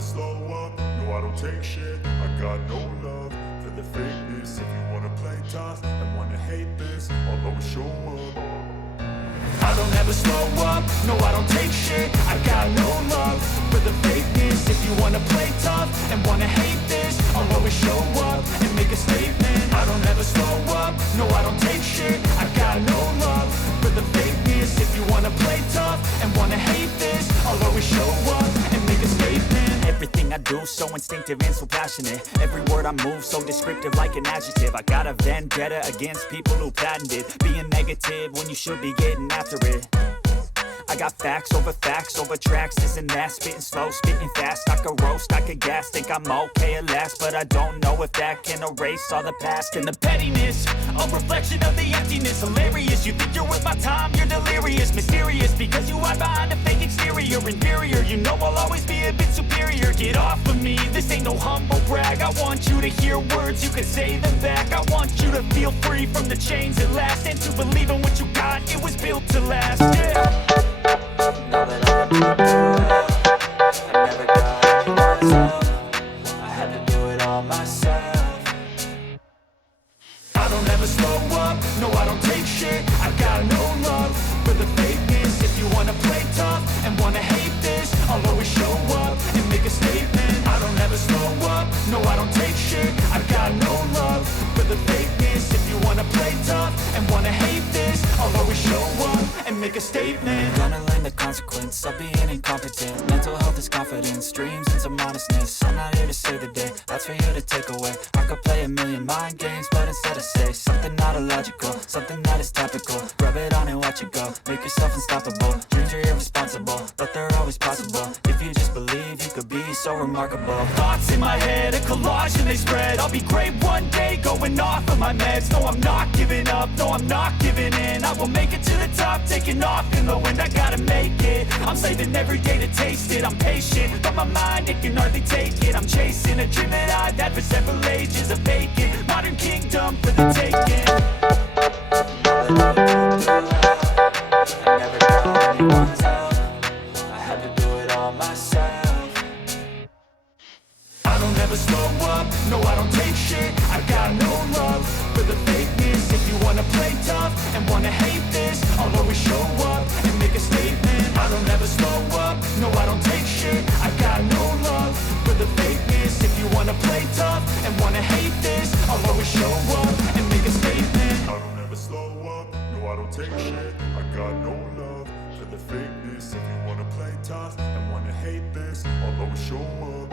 never slow up, no I don't take shit. I got no love for the fakeness. If you wanna play tough and wanna hate this, I'll always show up. I don't ever slow up, no I don't take shit. I got no love for the fakeness. If you wanna play tough and wanna hate this, I'll always show up and make a statement. I don't ever slow up, no I don't take shit. I got no love for the fakeness. If you wanna play tough and wanna hate this, I'll always show up and make a statement. Everything I do so instinctive and so passionate. Every word I move so descriptive like an adjective. I got a vendetta against people who patented being negative when you should be getting after it. I got facts over tracks, this and that. Spitting slow, spitting fast. I could roast, I could gas. Think I'm okay at last, but I don't know if that can erase all the past. And the pettiness, a reflection of the emptiness. Hilarious, you think you're worth my time, you're delirious. Mysterious, because you hide behind a fake exterior. Inferior, you know I'll always be a bit superior. Get off of me, this ain't no humble brag. I want you to hear words, you can say them back. I want you to feel free from the chains at last, and to believe in what you got, it was built to last, yeah. Now that I'm through it, I never got anyone's help. I had to do it all myself. I don't ever slow up, no I don't take shit. I got no love for the fakeness. If you wanna play tough and wanna hate this, I'll always show up and make a statement. I don't ever slow up, no I don't take shit. I got no love for the fakeness. If you wanna play tough and wanna hate this, I'll always show up and make a statement. Gonna learn the consequence of being incompetent. Mental health is confidence, dreams and some honestness. I'm not here to save the day, that's for you to take away. I could play a million mind games, but instead I say something not illogical, something that is topical. Rub it on and watch it go, make yourself unstoppable. Dreams are irresponsible, but they're always possible. If you just believe, you could be so remarkable. Thoughts in my head, a collage and they spread. I'll be great one day, going off of my meds. No, I'm not giving up, no, I'm not giving in. I will make it to the top, taking off in the wind. I gotta make it, I'm saving every day to taste it. I'm patient, but my mind, it can hardly take it. I'm chasing a dream that I've had for several ages. A vacant, modern kingdom for the taking. Now that I'm through it, I never got anyone's help. I had to do it all myself. I don't ever slow up, no I don't take shit. I got no love for the fakeness. If you wanna play tough and wanna hate this, I'll always show up and make a statement. I don't ever slow up, no I don't take shit. I got no love for the fakeness. If you wanna play tough and wanna hate this, I'll always show up and make a statement. I don't ever slow up, no I don't take shit. I got no love for the fakeness. If you wanna play tough and wanna hate this, I'll always show up.